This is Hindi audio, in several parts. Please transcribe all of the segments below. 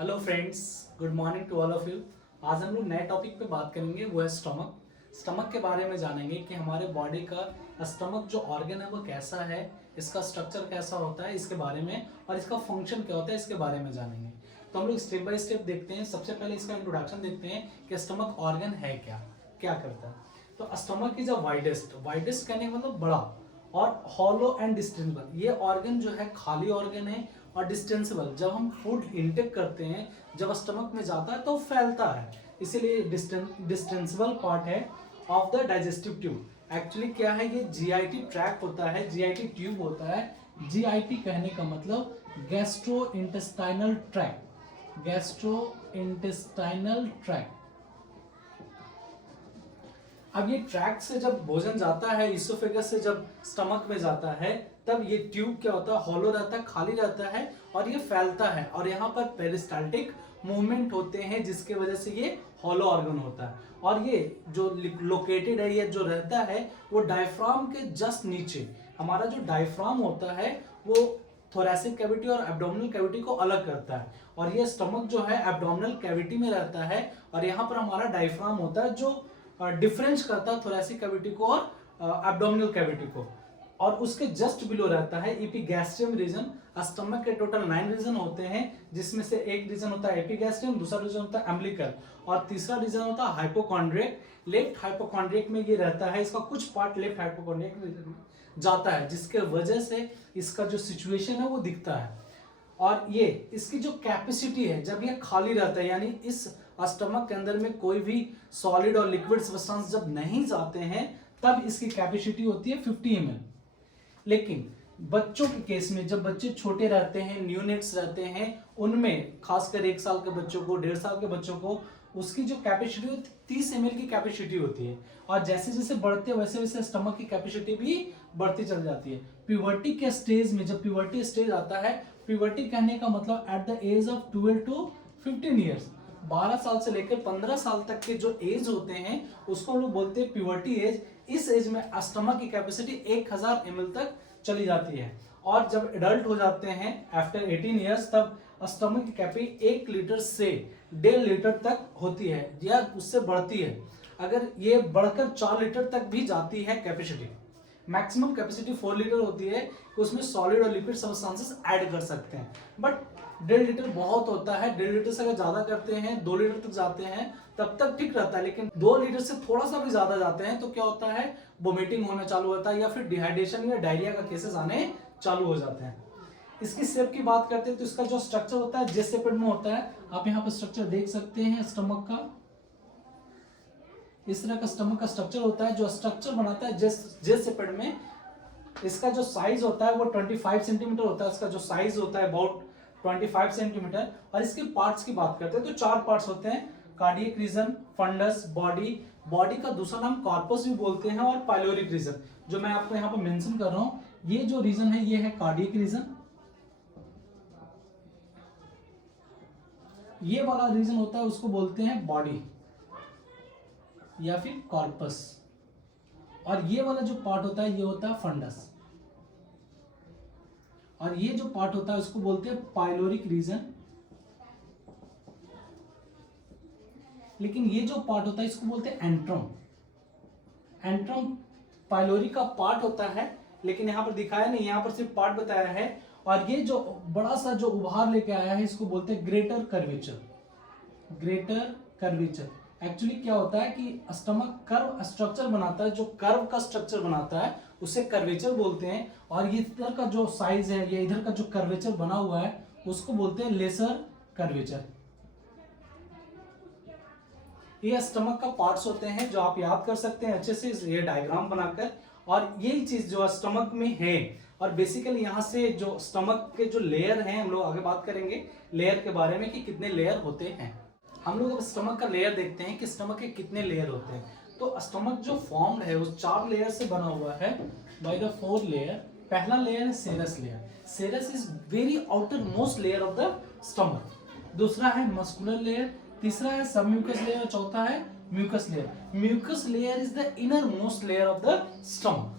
Hello friends, good morning to all of you. आज हम लोग नए टॉपिक पे बात करेंगे, वो है स्टमक। स्टमक के बारे में जानेंगे कि हमारे बॉडी का स्टमक जो ऑर्गन है वो कैसा है, इसका स्ट्रक्चर कैसा होता है इसके बारे में, और इसका फंक्शन क्या होता है इसके बारे में जानेंगे। तो हम लोग स्टेप बाय स्टेप देखते हैं। सबसे पहले इसका इंट्रोडक्शन देखते हैं कि स्टमक ऑर्गन है क्या, क्या करता है। तो stomach is a widest, widest कहने का मतलब बड़ा, और हॉलो एंड डिस्टेंसिबल। ये ऑर्गन जो है खाली ऑर्गन है और डिस्टेंसिबल। जब हम फूड इंटेक करते हैं, जब स्टमक में जाता है तो फैलता है, इसीलिए डिस्टेंसिबल पार्ट है of the digestive tube. Actually क्या है, ये जीआईटी ट्रैक होता है, जीआईटी ट्यूब होता है। जीआईटी कहने का मतलब gastro intestinal tract, gastro intestinal tract. अब ये ट्रैक से जब भोजन जाता है, इसोफेगस से जब स्टमक में जाता है, तब ये ट्यूब क्या होता है, हॉलो रहता है, खाली रहता है और ये फैलता है, और यहाँ पर पेरिस्टाल्टिक मूवमेंट होते हैं जिसके वजह से ये हॉलो ऑर्गन होता है। और ये जो लोकेटेड है, ये जो रहता है वो डायफ्राम के जस्ट नीचे। हमारा जो डायफ्राम होता है वो थोरैसिक कैविटी और एब्डोमिनल कैविटी को अलग करता है, और ये स्टमक जो है एब्डोमिनल कैविटी में रहता है, और यहाँ पर हमारा डायफ्राम होता है जो डिफरेंस करता है थोरैसिक कैविटी को और एब्डोमिनल कैविटी को। और उसके जस्ट बिलो रहता है एपिगैस्ट्रियम रीजन। स्टमक के टोटल 9 रीजन होते हैं, जिसमें से एक रीजन होता है एपिगैस्ट्रियम, दूसरा रीजन होता है अम्बिलिकल, और तीसरा रीजन होता है हाइपोकॉन्ड्रियक। लेफ्ट हाइपोकॉन्ड्रियक में ये रहता है, इसका कुछ पार्ट लेफ्ट हाइपोकॉन्ड्रियक में जाता है, जिसके वजह से इसका जो सिचुएशन है वो दिखता है। और ये इसकी जो कैपेसिटी है, जब ये खाली रहता है, यानी इस स्टमक के अंदर में कोई भी सॉलिड और लिक्विड सब्सटेंस जब नहीं जाते हैं, तब इसकी कैपेसिटी होती है 50 ml। लेकिन बच्चों के केस में, जब बच्चे छोटे रहते हैं, न्यूनेट्स रहते हैं, उनमें खासकर 1 साल के बच्चों को, 1.5 साल के बच्चों को, उसकी जो कैपेसिटी होती है 30 ml की कैपेसिटी होती है। और जैसे जैसे बढ़ते वैसे वैसे स्टमक की कैपेसिटी भी बढ़ती चल जाती है। प्यूबर्टी के स्टेज में, जब प्यूबर्टी स्टेज आता है, प्यूबर्टी कहने का मतलब at the age of 12 to 15 years, 12 साल से लेकर 15 साल तक के जो एज होते हैं उसको हम लोग बोलते हैं प्यूबर्टी एज। इस एज में स्टमक की कैपेसिटी 1000 ml तक चली जाती है। और जब एडल्ट हो जाते हैं आफ्टर 18 ईयर्स, तब स्टमक की कैपेसिटी 1 लीटर से 1.5 लीटर तक होती है या उससे बढ़ती है। अगर ये बढ़कर 4 लीटर तक भी जाती है कैपेसिटी, मैक्सिमम कैपेसिटी 4 लीटर होती है, उसमें सॉलिड और लिक्विड सब्सटेंसेस ऐड कर सकते हैं। बट 1.5 लीटर बहुत होता है। 1.5 लीटर से अगर ज्यादा करते हैं, 2 लीटर तक जाते हैं, तब तक ठीक रहता है। लेकिन 2 लीटर से थोड़ा सा भी ज्यादा जाते हैं तो क्या होता है, वोमिटिंग होना चालू होता है, या फिर डिहाइड्रेशन या डायरिया का केसेस आने चालू हो जाते हैं। इसकी शेप की बात करते हैं तो इसका जो स्ट्रक्चर होता है जे शेपेड में होता है। आप यहाँ पर स्ट्रक्चर देख सकते हैं स्टमक का, इस तरह का स्टमक का स्ट्रक्चर होता है, जो स्ट्रक्चर बनाता है जे शेपेड में। इसका जो साइज होता है वो 25 सेंटीमीटर होता है, इसका जो साइज होता है अबाउट 25 सेंटीमीटर। और इसके पार्ट्स की बात करते हैं तो 4 पार्ट्स होते हैं, cardiac region, fundus, body, body का दूसरा नाम कॉर्पस भी बोलते हैं, और पाइलोरिक रीजन, जो मैं आपको यहाँ पर मेंशन कर रहा हूँ। ये जो रीजन है ये है कार्डियक रीजन, ये वाला रीजन होता है उसको बोलते हैं बॉडी या फिर कॉर्पस, और ये वाला जो पार्ट होता है ये होता है फंडस, और ये जो पार्ट होता है उसको बोलते हैं पाइलोरिक रीजन। लेकिन ये जो पार्ट होता है इसको बोलते हैं एंट्रम। एंट्रम पाइलोरिक का पार्ट होता है, लेकिन यहां पर दिखाया नहीं, यहां पर सिर्फ पार्ट बताया है। और ये जो बड़ा सा जो उभार लेके आया है इसको बोलते हैं greater curvature, greater curvature. Actually क्या होता है कि स्टमक कर्व स्ट्रक्चर बनाता है, जो कर्व का स्ट्रक्चर बनाता है उसे कर्वेचर बोलते हैं। और ये इधर का जो साइज है, ये इधर का जो कर्वेचर बना हुआ है उसको बोलते हैं लेसर कर्वेचर। ये स्टमक का पार्ट्स होते हैं जो आप याद कर सकते हैं अच्छे से ये डायग्राम बनाकर। और यही चीज जो स्टमक में है, और बेसिकली यहाँ से जो स्टमक के जो लेयर हैं, हम लोग आगे बात करेंगे लेयर के बारे में कि कितने लेयर होते हैं। हम लोग अब स्टमक का लेयर देखते हैं कि स्टमक के कितने लेयर होते हैं। तो स्टमक जो फॉर्म है उस 4 लेयर से बना हुआ है बाय द 4 लेयर। पहला लेयर है serous layer, serous is very outer most layer of the stomach. दूसरा है मस्कुलर लेयर, तीसरा है सबम्यूकस लेयर, चौथा है mucous layer. Mucous layer is the inner most layer of the stomach.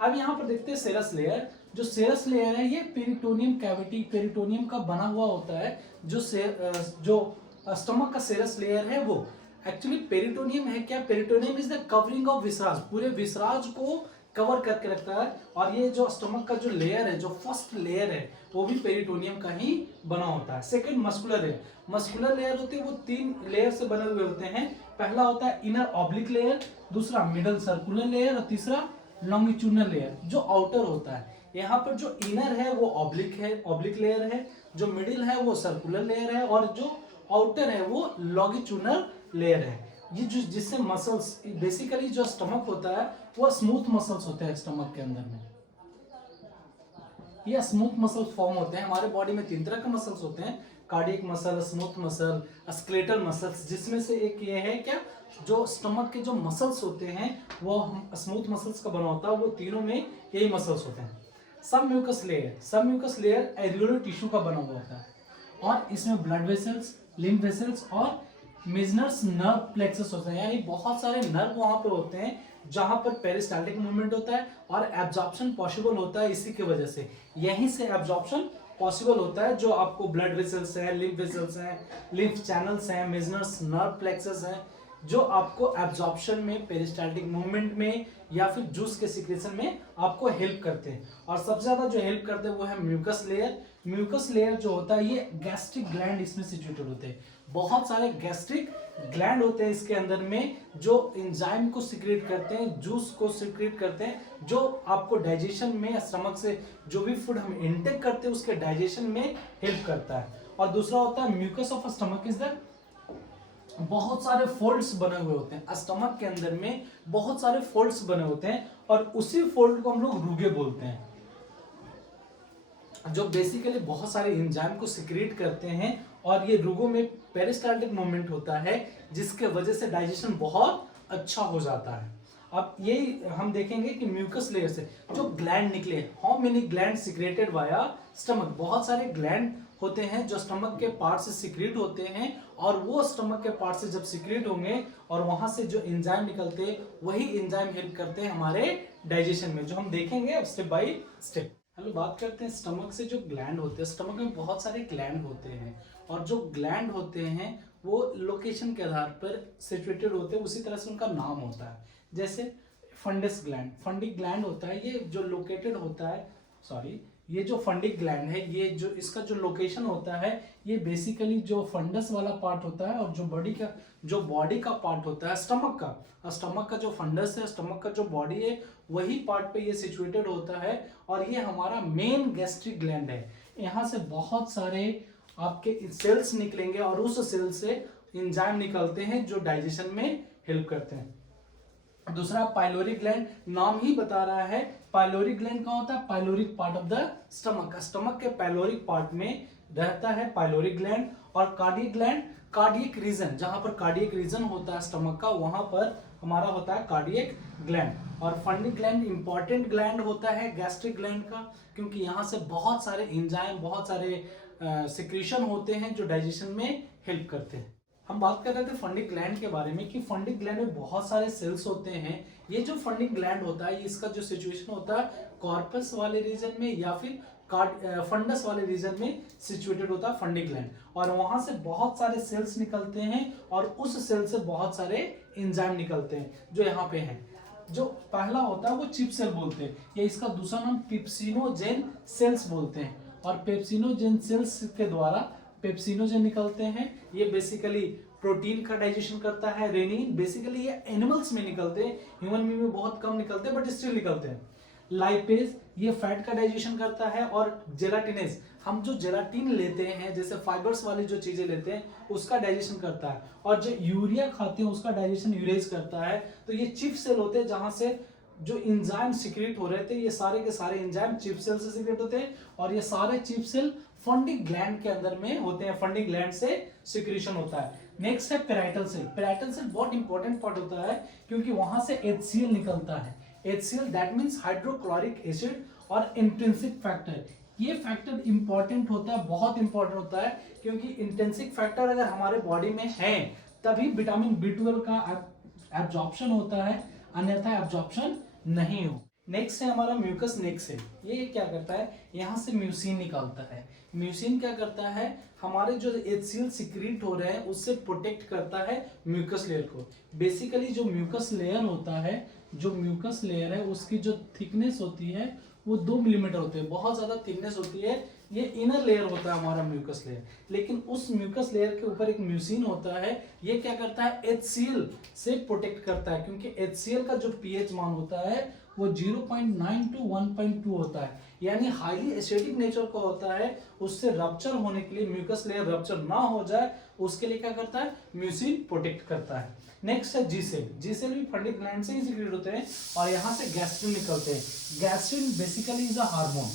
अब यहाँ पर देखते हैं सेरस लेयर। जो सेरस लेयर है ये पेरिटोनियम कैविटी, पेरिटोनियम का बना हुआ होता है। जो स्टमक का सेरस लेयर है वो एक्चुअली पेरिटोनियम है क्या, peritoneum is the covering of viscera, पूरे विसराज को कवर करके रखता है। और ये जो स्टमक का जो लेयर है, जो फर्स्ट लेयर है, वो भी पेरिटोनियम का ही बना होता है। Second muscular layer, muscular layer होती है वो 3 लेयर से बने हुए होते हैं। पहला होता है इनर ऑब्लिक लेयर, दूसरा मिडल सर्कुलर लेयर और तीसरा लॉन्गिट्यूडनल लेयर जो आउटर होता है। यहाँ पर जो इनर है वो ऑब्लिक लेयर है, जो मिडिल है वो सर्कुलर लेयर है और जो आउटर है वो लॉन्गिट्यूडनल लेयर है। ये जो जिससे मसल्स, बेसिकली जो स्टमक होता है वो स्मूथ मसल्स होते हैं स्टमक के अंदर में, ये स्मूथ मसल्स फॉर्म होते हैं। हमारे बॉडी में 3 तरह के मसल्स होते हैं, cardiac muscle, smooth muscle, skeletal muscles, जिसमें से एक ये है क्या, जो स्टमक के जो मसल्स होते हैं वो स्मूथ मसल्स का बना होता है, वो तीनों में यही मसल्स होते हैं। सब म्यूकस लेयर एरियोलर टिश्यू का बना हुआ होता है और इसमें ब्लड वेसल्स, लिम्फ वेसल्स और मेजनर्स नर्व प्लेक्सस होते हैं, यानी बहुत सारे नर्व वहां पे होते हैं जहां पर पेरिस्टाल्टिक मूवमेंट होता है और एब्जॉर्प्शन पॉसिबल होता है। इसी की वजह से यहीं से एब्जॉर्प्शन पॉसिबल होता है। जो आपको ब्लड वेसल्स हैं, लिम्फ वेसल्स हैं, लिम्फ चैनल्स हैं, मेजनर्स नर्व प्लेक्सस हैं, जो आपको एब्जॉर्प्शन में, पेरिस्टाल्टिक मूवमेंट में या फिर जूस के सिक्रेशन में आपको हेल्प करते हैं। और सबसे ज्यादा जो हेल्प करते हैं वो है म्यूकस लेयर। म्यूकस लेयर जो होता है ये गैस्ट्रिक ग्लैंड इसमें सिचुएटेड होते हैं। बहुत सारे गैस्ट्रिक ग्लैंड होते हैं इसके अंदर में, जो एंजाइम को सिक्रेट करते हैं, जूस को सिक्रेट करते हैं, जो आपको डाइजेशन में, स्टमक से जो भी फूड हम इनटेक करते हैं उसके डाइजेशन में हेल्प करता है। और दूसरा होता है mucous of stomach is the, बहुत सारे फोल्ड्स बने हुए होते हैं स्टमक के अंदर में, बहुत सारे फोल्ड्स बने होते हैं और उसी फोल्ड को हम लोग रुगे बोलते हैं, जो बेसिकली बहुत सारे एंजाइम को सिक्रेट करते हैं। और ये रुगों में पेरिस्टाल्टिक मूवमेंट होता है जिसके वजह से डाइजेशन बहुत अच्छा हो जाता है। अब ये हम देखेंगे कि म्यूकस लेयर से जो ग्लैंड निकले, how many gland secreted via stomach, बहुत सारे ग्लैंड होते हैं जो स्टमक के पार्ट से सिक्रेट होते हैं और वो स्टमक के पार्ट से जब सिक्रेट होंगे और वहां से जो एंजाइम निकलते हैं वही एंजाइम हेल्प करते हैं हमारे डाइजेशन में, जो हम देखेंगे स्टेप बाय स्टेप। हेलो, बात करते हैं स्टमक से जो ग्लैंड होते हैं। स्टमक में बहुत सारे ग्लैंड होते हैं और जो ग्लैंड होते हैं वो लोकेशन के आधार पर सिचुएटेड होते हैं, उसी तरह से उनका नाम होता है। जैसे फंडस ग्लैंड, फंडिक ग्लैंड होता है, ये जो लोकेटेड होता है, सॉरी, ये जो फंडिक ग्लैंड है, ये जो इसका जो लोकेशन होता है, ये बेसिकली जो फंडस वाला पार्ट होता है और जो बॉडी का पार्ट होता है स्टमक का जो फंडस है, स्टमक का जो बॉडी है, वही पार्ट पे ये सिचुएटेड होता है। और ये हमारा मेन गैस्ट्रिक ग्लैंड है। यहाँ से बहुत सारे आपके सेल्स निकलेंगे और उस सेल से एंजाइम निकलते हैं जो डाइजेशन में हेल्प करते हैं। दूसरा पाइलोरिक ग्लैंड, नाम ही बता रहा है, पाइलोरिक ग्लैंड कहाँ होता है, pyloric part of the stomach, stomach के पाइलोरिक पार्ट में रहता है पाइलोरिक ग्लैंड। और कार्डियक ग्लैंड, कार्डियक रीजन, जहां पर कार्डियक रीजन होता है स्टमक का, वहां पर हमारा होता है कार्डियक ग्लैंड। और फंडिक ग्लैंड इंपॉर्टेंट ग्लैंड होता है गैस्ट्रिक ग्लैंड का, क्योंकि यहाँ से बहुत सारे एंजाइम, बहुत सारे सिक्रीशन होते हैं जो डाइजेशन में हेल्प करते हैं। हम बात कर रहे थे फंडिक ग्लैंड के बारे में कि फंडिक ग्लैंड में बहुत सारे सेल्स होते हैं। ये जो फंडिक ग्लैंड होता है, इसका जो सिचुएशन होता है कॉर्पस वाले रीजन में या फिर फंडस वाले रीजन में सिचुएटेड होता है फंडिक ग्लैंड। और वहां से बहुत सारे सेल्स निकलते हैं और उस सेल से बहुत सारे एंजाइम निकलते हैं जो यहाँ पे हैं। जो पहला होता है वो चिप सेल बोलते हैं, या इसका दूसरा नाम पेप्सिनोजेन सेल्स बोलते हैं। और पेप्सिनोजेन सेल्स के द्वारा पेप्सिनोजेन निकलते हैं, ये बेसिकली प्रोटीन का डाइजेशन करता है। रेनिन, बेसिकली ये एनिमल्स में निकलते हैं, ह्यूमन बीइंग में बहुत कम निकलते हैं बट स्टिल निकलते हैं। लाइपेज, ये फैट का डाइजेशन करता है। और जेलाटिनेज, हम जो जेलाटिन लेते हैं, जैसे फाइबर्स वाली जो चीजें लेते हैं, उसका डाइजेशन करता है। और जो यूरिया खाते हैं उसका डाइजेशन यूरेज करता है। तो ये चिप सेल होते हैं जहां से जो एंजाइम सिक्रेट हो रहे थे, ये सारे के सारे एंजाइम चिप सेल से सिक्रेट होते हैं। और ये सारे चिप सेल फंडिक ग्लैंड के अंदर में होते हैं, फंडिक ग्लैंड से सिक्रीशन होता है। नेक्स्ट है पेराइटल सेल। पेराइटल सेल बहुत इंपॉर्टेंट पार्ट होता है क्योंकि वहां से HCl निकलता है। HCl that means hydrochloric acid और इंट्रिंसिक फैक्टर। ये फैक्टर इंपॉर्टेंट होता है, बहुत इंपॉर्टेंट होता है, क्योंकि इंट्रिंसिक फैक्टर अगर हमारे बॉडी में है तभी विटामिन B12 का एब्जॉर्प्शन होता है, अन्यथा एब्जॉर्प्शन नहीं हो। नेक्स्ट है हमारा म्यूकस नेक सेल। ये क्या करता है, यहाँ से म्यूसिन निकालता है। म्यूसिन क्या करता है, हमारे जो HCl सिक्रीट हो रहे हैं उससे प्रोटेक्ट करता है म्यूकस लेयर को। बेसिकली जो म्यूकस लेयर होता है, जो म्यूकस लेयर है उसकी जो थिकनेस होती है वो 2 मिलीमीटर होती है, बहुत ज्यादा थिकनेस होती है। ये इनर लेयर होता है हमारा म्यूकस लेयर, लेकिन उस म्यूकस लेयर के ऊपर एक म्यूसिन होता है। ये क्या करता है, HCl से प्रोटेक्ट करता है, क्योंकि HCl का जो pH मान होता है वो 0.9 to 1.2 होता है, यानी हाईली एसिडिक नेचर का होता है। उससे रप्चर होने के लिए, म्यूकस लेयर रप्चर ना हो जाए उसके लिए क्या करता है, म्यूसिन प्रोटेक्ट करता है। नेक्स्ट है जी सेल। जी सेल भी फंडिक ग्लैंड से ही सिक्रेट होते हैं और यहाँ से गैस्ट्रिन निकलते हैं। Gastrin basically is a hormone,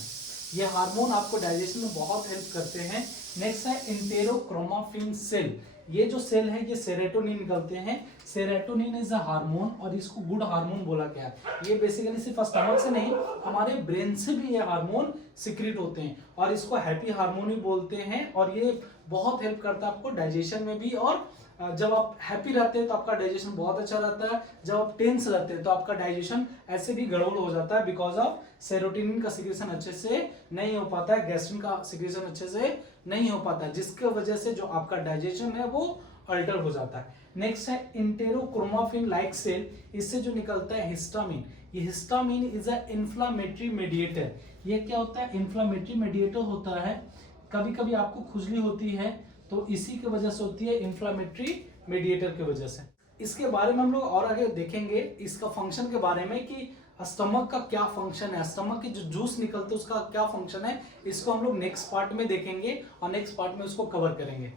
ये हार्मोन आपको डाइजेशन में बहुत हेल्प करते हैं। नेक्स्ट है इंटेरोक्रोमाफिन सेल। ये जो सेल है ये सेरोटोनिन निकलते हैं। सेरोटोनिन इज अ हार्मोन और इसको गुड हार्मोन बोला गया है। ये बेसिकली सिर्फ स्टमक से नहीं, हमारे ब्रेन से भी ये हार्मोन सिक्रेट होते हैं और इसको हैप्पी हार्मोन ही बोलते हैं। और ये बहुत हेल्प करता है आपको डाइजेशन में भी। और जब आप हैप्पी रहते हैं तो आपका डाइजेशन बहुत अच्छा रहता है, जब आप टेंस रहते हैं तो आपका डाइजेशन ऐसे भी गड़बड़ हो जाता है, बिकॉज ऑफ सेरोटोनिन का सिक्रेशन अच्छे से नहीं हो पाता है, गैस्ट्रिन का सिक्रेशन अच्छे से नहीं हो पाता है, जिसकी वजह से जो आपका डाइजेशन है वो अल्टर हो जाता है। नेक्स्ट है इंटेरोक्रोमाफिन लाइक सेल। इससे जो निकलता है हिस्टामिन। ये histamine is a inflammatory mediator. ये क्या होता है, इन्फ्लामेटरी मेडिएटर होता है। कभी कभी आपको खुजली होती है तो इसी की वजह से होती है, इन्फ्लामेटरी मेडिएटर की वजह से। इसके बारे में हम लोग और आगे देखेंगे, इसका फंक्शन के बारे में कि स्टमक का क्या फंक्शन है, स्टमक के जो जूस निकलते हैं उसका क्या फंक्शन है। इसको हम लोग नेक्स्ट पार्ट में देखेंगे और नेक्स्ट पार्ट में उसको कवर करेंगे।